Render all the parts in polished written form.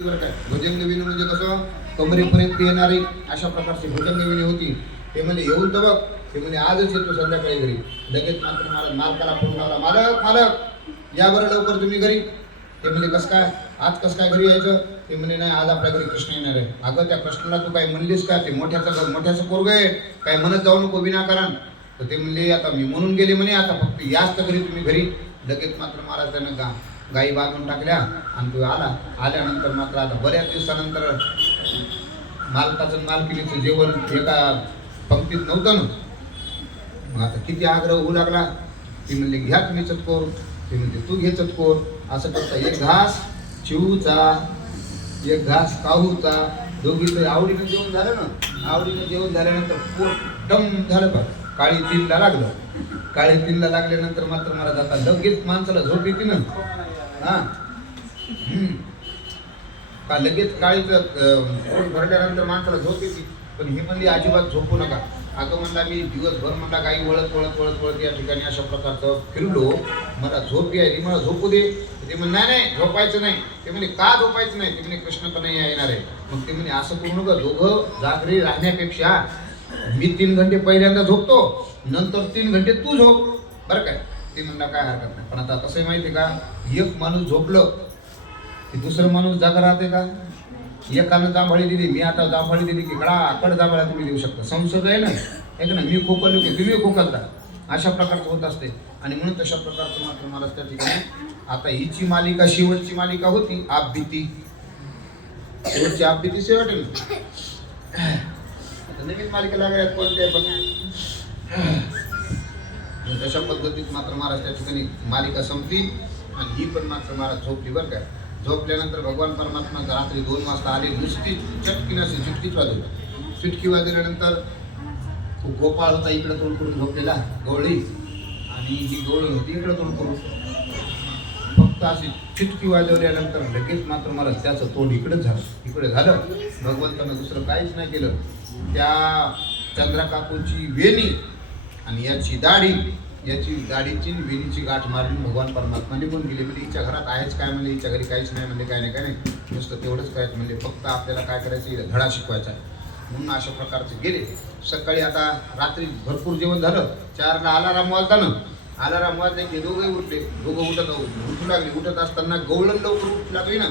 भुजंगविणी म्हणजे कसं कमरेपर्यंत येणारी अशा प्रकारची भुजंगविणी होती. ते म्हणजे येऊन तर बघ, ते म्हणजे आजच येतो संध्याकाळी घरी. लगेच मात्र महाराज मालकाला फोन लावला, मालक मालक या बरं लवकर तुम्ही घरी. ते म्हणजे कसं काय आज कसं काय घरी यायचं. ते म्हणजे नाही आज आपल्या घरी कृष्ण येणार आहे. अगं त्या कृष्णाला तू काय म्हणलीस का, ते मोठ्याचं पोरग आहे, काय म्हणत जाऊ नको विनाकारण. तर ते म्हणले आता मी म्हणून गेले म्हणे, आता फक्त याच तर घरी तुम्ही घरी. लगेच मात्र महाराज त्यानं गाई बांधून टाकल्या आणि तो आल्यानंतर मात्र आता बऱ्याच दिवसानंतर मालकाचं मालकिनीचं जेवण एका पंक्तीत नव्हतं ना. मग आता किती आग्रह होऊ लागला. ती म्हणले घ्या तुम्ही चतकोर, ते म्हणते तू घे चतकोर. असं करता एक घास चिवचा एक घास काहूचा, दोघीचं आवडीनं जेवण झालं ना. आवडीनं जेवण झाल्यानंतर पोट डम झालं बघ. काळी तीनला लागलं. काळी तीनला लागल्यानंतर मात्र मला जाता लगेच माणसाला झोप येते ना. हा का लगेच काळीचं पोट भरल्यानंतर माणसाला झोप येते. पण ही म्हणली अजिबात झोपू नका. अगं म्हणला मी दिवसभर म्हणला गाई वळत या ठिकाणी अशा प्रकारचं फिरलो, मला झोप यायली, मला झोपू दे. ते म्हणे नाही झोपायचं नाही. ते म्हणे का झोपायचं नाही. ते म्हणे कृष्ण पण नाही येणार आहे. मग ते म्हणे असं करू नका, दोघं जागरी राहण्यापेक्षा मी 3 घंटे पहिल्यांदा झोपतो, नंतर 3 घंटे तू झोप बरं काय. ते म्हणला काय हरकत नाही. पण आता कसं आहे माहिती आहे का, एक माणूस झोपलं की दुसरं माणूस जागा राहते का. एकानं जांभळी दिली, मी आता जांभळी दिली की कड जांभळ्या तुम्ही देऊ शकता. संसर्ग आहे ना, एक ना मी खोकलो की तुम्ही खोकलता, अशा प्रकारचं होत असते. आणि म्हणून तशा प्रकारचं मात्र मला त्या ठिकाणी आता हिची मालिका शेवटची मालिका होती आपबीती. शेवटची आपबीती शेवट आहे ना. आता नवीन मालिका लागल्यात कोणत्या पण तशा पद्धतीत मात्र महाराज त्या ठिकाणी मालिका संपली. आणि ही पण मात्र महाराज झोपली बरं काय. झोपल्यानंतर भगवान परमात्मा रात्री 2 वाजता आले. नुसती चटकीनाशी चुटकीच वाजवली. चुटकी वाजवल्यानंतर गोपाळ होता इकडं तोंड करून झोपलेला गवळी, आणि जी गवळी होती इकडं तोंड करून. फक्त अशी चिटकी वाजवल्यानंतर लगेच मात्र मला त्याचं तोंड इकडे झालं. भगवंतानं दुसरं काहीच नाही केलं. त्या चंद्रकाकूची वेणी आणि याची दाढीची वेणीची गाठ मारली. भगवान परमात्मा निघून गेले. म्हणजे हिच्या घरात आहेच काय, म्हणजे हिच्या घरी काहीच नाही, म्हणजे काय नाही नुसतं तेवढंच करायचं. म्हणजे फक्त आपल्याला काय करायचं, हिला धडा शिकवायचा आहे म्हणून अशा प्रकारचे गेले. सकाळी आता रात्री भरपूर जेवण झालं. 4ला अलाराम वाजला ना. अलाराम वाजले की दोघंही उठले. दोघं उठू लागले. उठत असताना गवळण लवकर उठू लागली ना.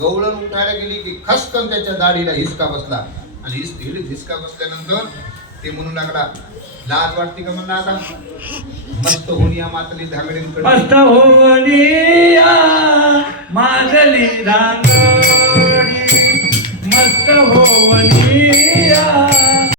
गवळण उठायला गेली की खसकन त्याच्या दाढीला हिसका बसला. आणि हिसका बसल्यानंतर ते म्हणू लागला, लाज वाटते का म्हणला आता. मस्त होनिया मातली धांगडींकडे, मस्त होनिया मागली धांगडी, मस्त होनिया